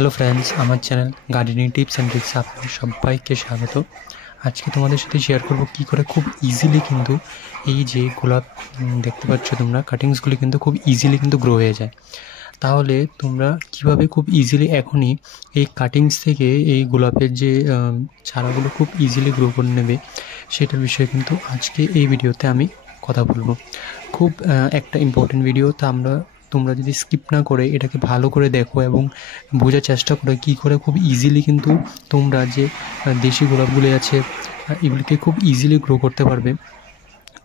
Hello friends, আমার channel gardening tips and tricks আপনাদের সবাইকে স্বাগত। আজকে তোমাদের সাথে শেয়ার করব কী করে খুব ইজিলি কিন্তু এই যে গোলাপ দেখতে পাচ্ছ তোমরা, কাটিংসগুলি কিন্তু খুব ইজিলি কিন্তু গ্রো হয়ে যায়। তাহলে তোমরা কিভাবে খুব ইজিলি এখনই এই কাটিংস থেকে এই গোলাপের যে চারাগুলো খুব ইজিলি গ্রো করে নেবে সেটার বিষয়ে কিন্তু আজকে এই ভিডিওতে আমি কথা বলবো। খুব একটা ইম্পর্টেন্ট ভিডিও, তা তোমরা যদি স্কিপ না করে এটাকে ভালো করে দেখো এবং বোঝার চেষ্টা করো কী করে খুব ইজিলি কিন্তু তোমরা যে দেশি গোলাপগুলি আছে এগুলিকে খুব ইজিলি গ্রো করতে পারবে,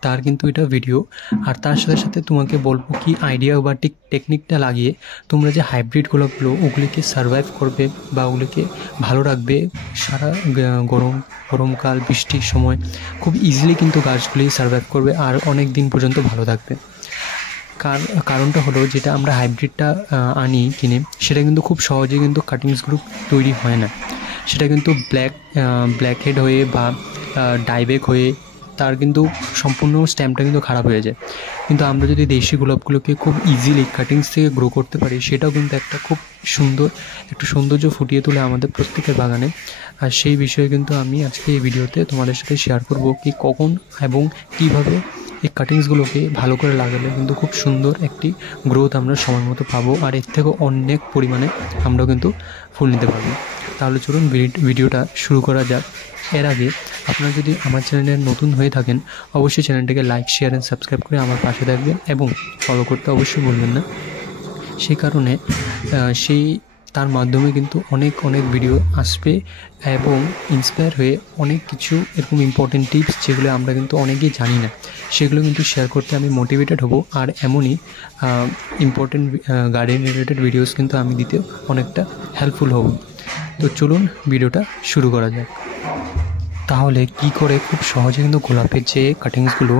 তার কিন্তু এটা ভিডিও। আর তার সাথে সাথে তোমাকে বলবো কি আইডিয়া বা টেকনিকটা লাগিয়ে তোমরা যে হাইব্রিড গোলাপগুলো ওগুলিকে সারভাইভ করবে বা ওগুলিকে ভালো রাখবে সারা গরমকাল বৃষ্টির সময় খুব ইজিলি কিন্তু গাছগুলি সারভাইভ করবে আর অনেক দিন পর্যন্ত ভালো থাকবে। কারণটা হলো যেটা আমরা হাইব্রিডটা আনি কিনে সেটা কিন্তু খুব সহজে কিন্তু কাটিংসগুলো তৈরি হয় না, সেটা কিন্তু ব্ল্যাক হেড হয়ে বা ডাইব্যাক হয়ে তার কিন্তু সম্পূর্ণ স্ট্যাম্পটা কিন্তু খারাপ হয়ে যায়। কিন্তু আমরা যদি দেশি গোলাপগুলোকে খুব ইজিলি কাটিংস থেকে গ্রো করতে পারি সেটাও কিন্তু একটা খুব একটু সৌন্দর্য ফুটিয়ে তোলে আমাদের প্রত্যেকের বাগানে। আর সেই বিষয়ে কিন্তু আমি আজকে এই ভিডিওতে তোমাদের সাথে শেয়ার করব কি কখন এবং কীভাবে এই কাটিংসগুলোকে ভালো করে লাগালে কিন্তু খুব সুন্দর একটি গ্রোথ আমরা সময় মতো পাবো, আর এর থেকেও অনেক পরিমাণে আমরা কিন্তু ফুল নিতে পারবো। তাহলে চলুন ভিডিওটা শুরু করা যাক। এর আগে আপনারা যদি আমার চ্যানেলে নতুন হয়ে থাকেন অবশ্যই চ্যানেলটাকে লাইক, শেয়ার অ্যান্ড সাবস্ক্রাইব করে আমার পাশে থাকবেন এবং ফলো করতে অবশ্যই ভুলবেন না। সেই কারণে তার মাধ্যমে কিন্তু অনেক ভিডিও আসবে এবং ইন্সপায়ার হয়ে অনেক কিছু এরকম ইম্পর্টেন্ট টিপস যেগুলো আমরা কিন্তু অনেকেই জানি না সেগুলো কিন্তু শেয়ার করতে আমি মোটিভেটেড হব, আর এমনই ইম্পর্টেন্ট গার্ডেন রিলেটেড ভিডিওস কিন্তু আমি দিতে অনেকটা হেল্পফুল হব। তো চলুন ভিডিওটা শুরু করা যাক। তাহলে কি করে খুব সহজে কিন্তু গোলাপের যে কাটিংসগুলো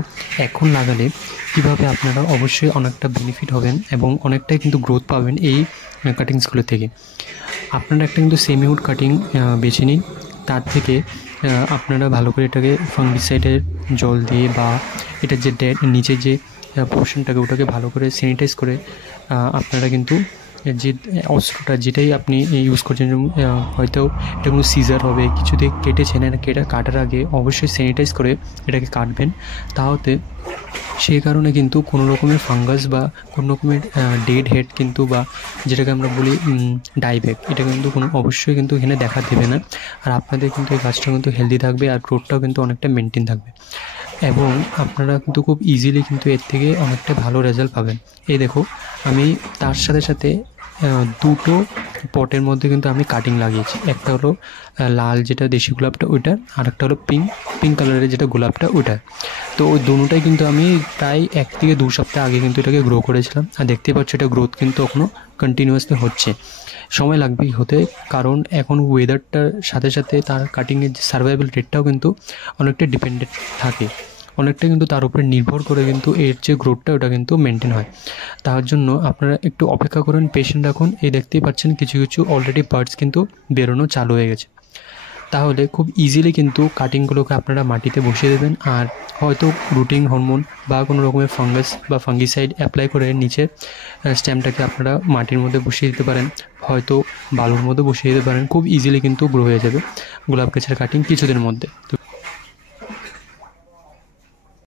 এখন লাগালে কীভাবে আপনারা অবশ্যই অনেকটা বেনিফিট হবেন এবং অনেকটাই কিন্তু গ্রোথ পাবেন এই কাটিংসগুলো থেকে। আপনারা একটা কিন্তু সেমিউড কাটিং বেছে নিন, তার থেকে আপনারা ভালো করে এটাকে ফাঙ্গিসাইডের জল দিয়ে বা এটার যে নিচে যে পোর্শনটাকে ওটাকে ভালো করে স্যানিটাইজ করে আপনারা কিন্তু যে অস্ত্রটা যেটাই আপনি ইউজ করছেন, হয়তো এটা কোনো সিজার হবে, কিছু দিয়ে কেটেছেন, কাটার আগে অবশ্যই স্যানিটাইজ করে এটাকে কাটবেন। তাহলে সেই কারণে কিন্তু কোনো রকমের ফাঙ্গাস বা কোনো রকমের ডেড হেড কিন্তু বা যেটাকে আমরা বলি ডাইব্যাক, এটা কিন্তু অবশ্যই কিন্তু এখানে দেখা দেবে না। আর আপনাদের কিন্তু এই গাছটা কিন্তু হেলদি থাকবে আর গ্রোথটাও কিন্তু অনেকটা মেনটেন থাকবে এবং আপনারা কিন্তু খুব ইজিলি কিন্তু এর থেকে অনেকটা ভালো রেজাল্ট পাবেন। এই দেখো, আমি তার সাথে সাথে দুটো পটের মধ্যে কিন্তু আমি কাটিং লাগিয়েছি। একটা হলো লাল যেটা দেশি গোলাপটা ওইটার, আর একটা হলো পিঙ্ক কালারের যেটা গোলাপটা ওইটার। তো ওই দুটোটাই কিন্তু আমি প্রায় 1 থেকে 2 সপ্তাহ আগে কিন্তু এটাকে গ্রো করেছিলাম, আর দেখতে পাচ্ছ এটা গ্রোথ কিন্তু এখনও কন্টিনিউয়াসলি হচ্ছে। সময় লাগবেই হতে, কারণ এখন ওয়েদারটার সাথে সাথে তার কাটিংয়ের যে সার্ভাইভাল রেটটাও কিন্তু অনেকটা ডিপেন্ডেন্ট থাকে, অনেকটা কিন্তু তার উপরে নির্ভর করে কিন্তু এর যে গ্রোথটা ওটা কিন্তু মেনটেন হয়। তার জন্য আপনারা একটু অপেক্ষা করেন, পেশেন্ট রাখুন। এই দেখতেই পাচ্ছেন কিছু অলরেডি বার্ডস কিন্তু বেরোনো চালু হয়ে গেছে। তাহলে খুব ইজিলি কিন্তু কাটিংগুলোকে আপনারা মাটিতে বসিয়ে দেবেন, আর হয়তো রুটিং হরমোন বা কোনো রকমের ফাঙ্গাস বা ফাঙ্গিসাইড অ্যাপ্লাই করে নিচে স্ট্যাম্পটাকে আপনারা মাটির মধ্যে বসিয়ে দিতে পারেন, হয়তো বালুর মধ্যে বসিয়ে দিতে পারেন। খুব ইজিলি কিন্তু গ্রো হয়ে যাবে গোলাপ গাছের কাটিং কিছুদিনের মধ্যে। তো